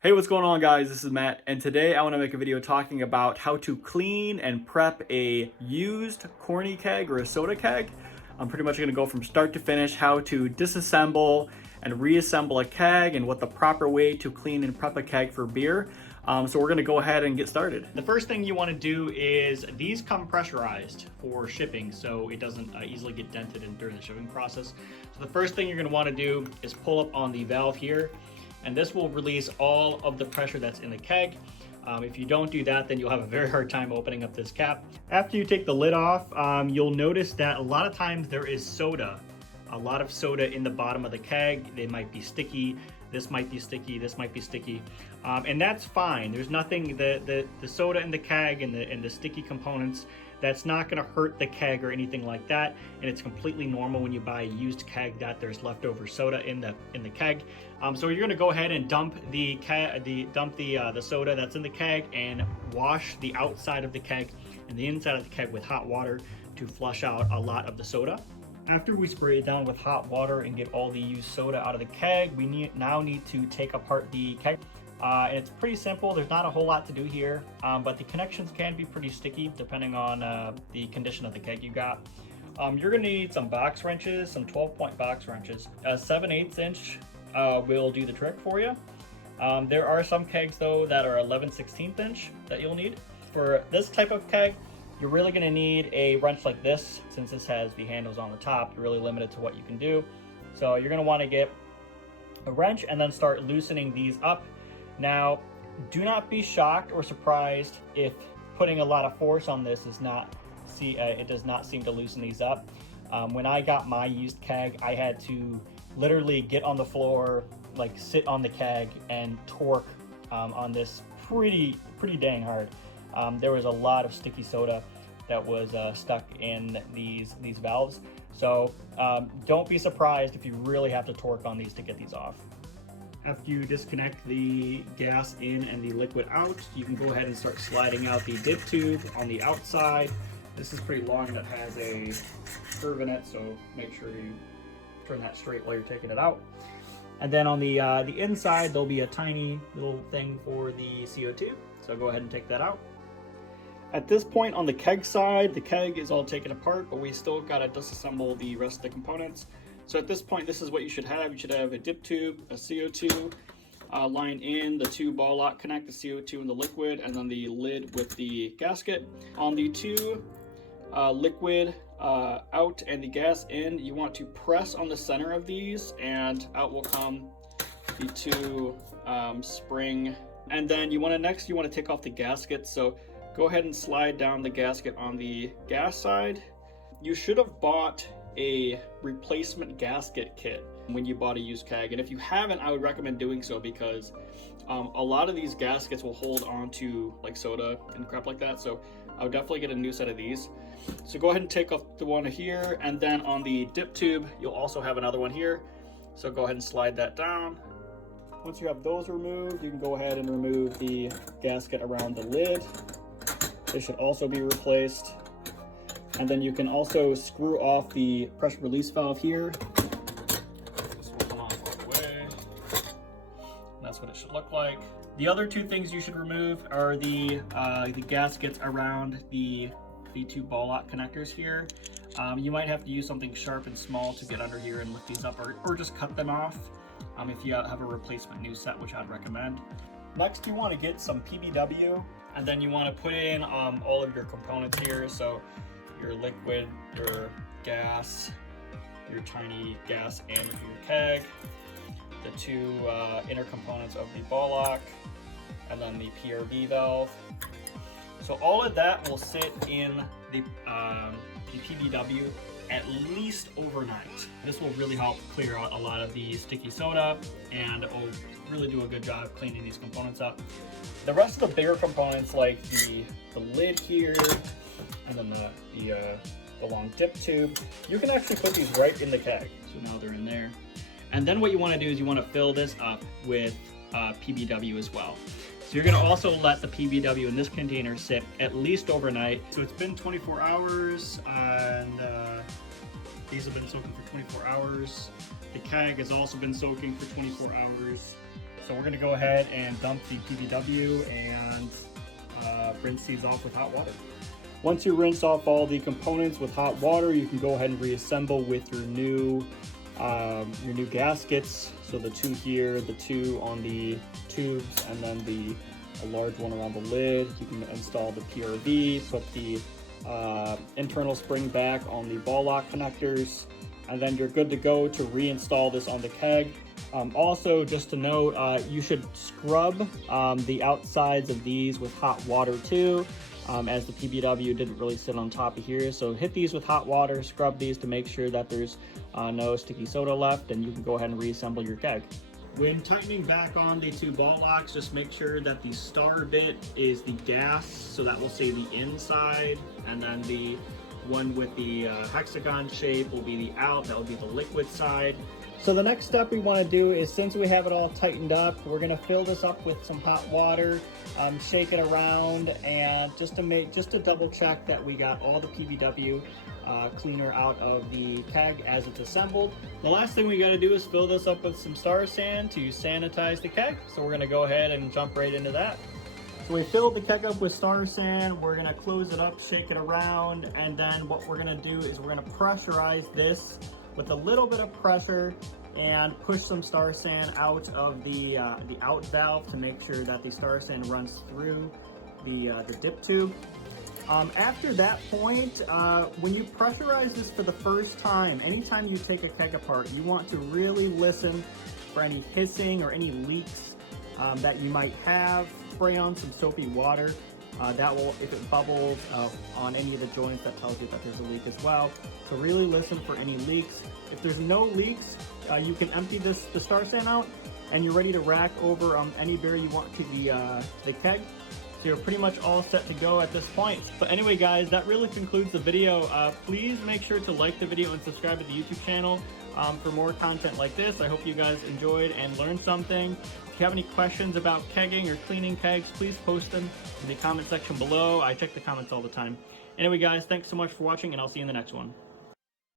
Hey, what's going on, guys? This is Matt, and today I want to make a video talking about how to clean and prep a used Corny keg or a soda keg. I'm pretty much going to go from start to finish, how to disassemble and reassemble a keg and what the proper way to clean and prep a keg for beer. So we're going to go ahead and get started. The first thing you want to do is these come pressurized for shipping, so it doesn't easily get dented during the shipping process. So the first thing you're going to want to do is pull up on the valve here, and this will release all of the pressure that's in the keg. If you don't do that, then you'll have a very hard time opening up this cap. After you take the lid off, you'll notice that a lot of times there is soda. A lot of soda in the bottom of the keg. They might be sticky. This might be sticky. This might be sticky, and that's fine. There's nothing. The soda in the keg and the sticky components, that's not going to hurt the keg or anything like that. And it's completely normal when you buy a used keg that there's leftover soda in the keg. So you're going to go ahead and dump the soda that's in the keg and wash the outside of the keg and the inside of the keg with hot water to flush out a lot of the soda. After we spray it down with hot water and get all the used soda out of the keg, we now need to take apart the keg. And it's pretty simple. There's not a whole lot to do here, but the connections can be pretty sticky depending on the condition of the keg you got. You're gonna need some box wrenches, some 12-point box wrenches. A 7/8 inch will do the trick for you. There are some kegs though that are 11/16 inch that you'll need. For this type of keg, you're really going to need a wrench like this. Since this has the handles on the top, you're really limited to what you can do. So you're going to want to get a wrench and then start loosening these up. Now, do not be shocked or surprised if putting a lot of force on this it does not seem to loosen these up. When I got my used keg, I had to literally get on the floor, like sit on the keg and torque on this pretty dang hard. There was a lot of sticky soda that was stuck in these valves. So don't be surprised if you really have to torque on these to get these off. After you disconnect the gas in and the liquid out, you can go ahead and start sliding out the dip tube on the outside. This is pretty long and it has a curve in it, so make sure you turn that straight while you're taking it out. And then on the inside, there'll be a tiny little thing for the CO2. So go ahead and take that out. At this point on the keg side, the keg is all taken apart, but we still gotta disassemble the rest of the components. So at this point, this is what you should have. You should have a dip tube, a CO2 line in, the two ball lock connect, the CO2 and the liquid, and then the lid with the gasket. On the two liquid out and the gas in, you want to press on the center of these, and out will come the two spring. And then you want to take off the gasket. So go ahead and slide down the gasket on the gas side. You should have bought a replacement gasket kit when you bought a used keg, and if you haven't, I would recommend doing so, because a lot of these gaskets will hold on to like soda and crap like that. So I would definitely get a new set of these. So go ahead and take off the one here, and then on the dip tube you'll also have another one here. So go ahead and slide that down. Once you have those removed, you can go ahead and remove the gasket around the lid. They should also be replaced. And then you can also screw off the pressure release valve here. This will come off all the way. And that's what it should look like. The other two things you should remove are the gaskets around the two ball lock connectors here. You might have to use something sharp and small to get under here and lift these up, or just cut them off if you have a replacement new set, which I'd recommend. Next, you want to get some PBW, and then you want to put in all of your components here. So your liquid, your gas, your tiny gas in for your keg, the two inner components of the ball lock, and then the PRV valve. So all of that will sit in the PBW at least overnight. This will really help clear out a lot of the sticky soda, and it will really do a good job cleaning these components up. The rest of the bigger components, like the lid here, and then the long dip tube, you can actually put these right in the keg. So now they're in there. And then what you want to do is you want to fill this up with PBW as well. So you're going to also let the PBW in this container sit at least overnight. So it's been 24 hours, and these have been soaking for 24 hours. The keg has also been soaking for 24 hours. So we're gonna go ahead and dump the PBW and rinse these off with hot water. Once you rinse off all the components with hot water, you can go ahead and reassemble with your new gaskets. So the two here, the two on the tubes, and then a large one around the lid. You can install the PRV, put the internal spring back on the ball lock connectors, and then you're good to go to reinstall this on the keg. Also, just to note, you should scrub the outsides of these with hot water too, as the PBW didn't really sit on top of here. So hit these with hot water, scrub these to make sure that there's no sticky soda left, and you can go ahead and reassemble your keg. When tightening back on the two ball locks, just make sure that the star bit is the gas, so that will say the inside, and then the one with the hexagon shape will be the out, that will be the liquid side. So the next step we want to do is, since we have it all tightened up, we're going to fill this up with some hot water, shake it around, and just to double check that we got all the PBW cleaner out of the keg as it's assembled. The last thing we got to do is fill this up with some star sand to sanitize the keg. So we're going to go ahead and jump right into that. So we filled the keg up with star sand. We're going to close it up, shake it around, and then what we're going to do is we're going to pressurize this with a little bit of pressure and push some star sand out of the out valve to make sure that the star sand runs through the dip tube. After that point, when you pressurize this for the first time, anytime you take a keg apart, you want to really listen for any hissing or any leaks that you might have. Spray on some soapy water. That will, if it bubbles on any of the joints, that tells you that there's a leak as well. So really listen for any leaks. If there's no leaks, you can empty the star sand out, and you're ready to rack over any beer you want to the keg. So you're pretty much all set to go at this point. But anyway, guys, that really concludes the video. Please make sure to like the video and subscribe to the YouTube channel for more content like this. I hope you guys enjoyed and learned something. If you have any questions about kegging or cleaning kegs, please post them in the comment section below. I check the comments all the time. Anyway, guys, thanks so much for watching, and I'll see you in the next one.